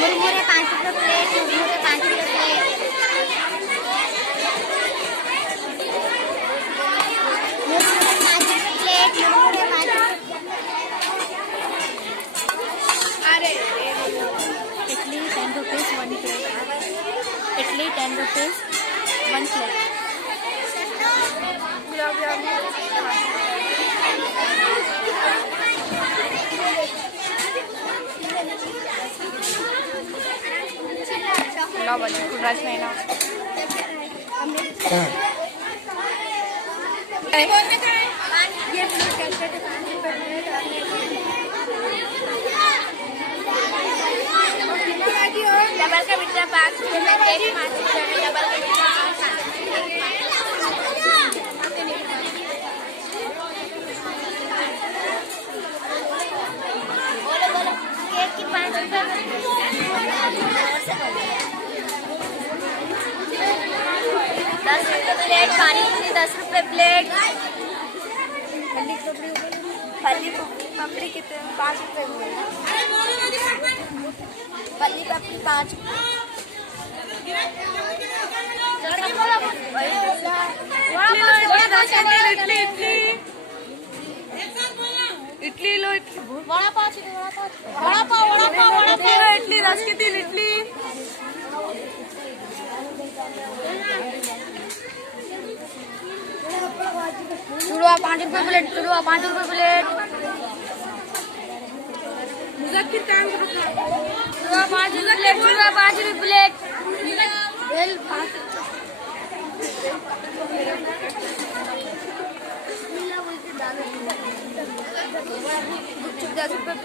मुरमुरे 5 रुपये प्लेट, मुरमुरे 5 रुपये प्लेट, मुरमुरे 5 रुपये प्लेट, मुरमुरे 5 idli 10 rupees 1 plate, idli 10 rupees 1 plate, बजे कुराज नहीं ना ये डबल का मीठा 5 रुपये में, 5 रुपये में डबल का मीठा 5 रुपये प्लेट, पानी पूरी 10 रुपये प्लेट, फली पपड़ी कितने 5 रुपये हुए, फली पपड़ी 5 इडली लो, इडली वड़ा पाव इडली 10 की 3 इडली, चूड़ा 5 रुपये प्लेट, चूड़ा 5 रुपये प्लेट, चूड़ा 5 रुपये प्लेट, चूड़ा 5 रुपये प्लेट, बेल 5 10 रुपये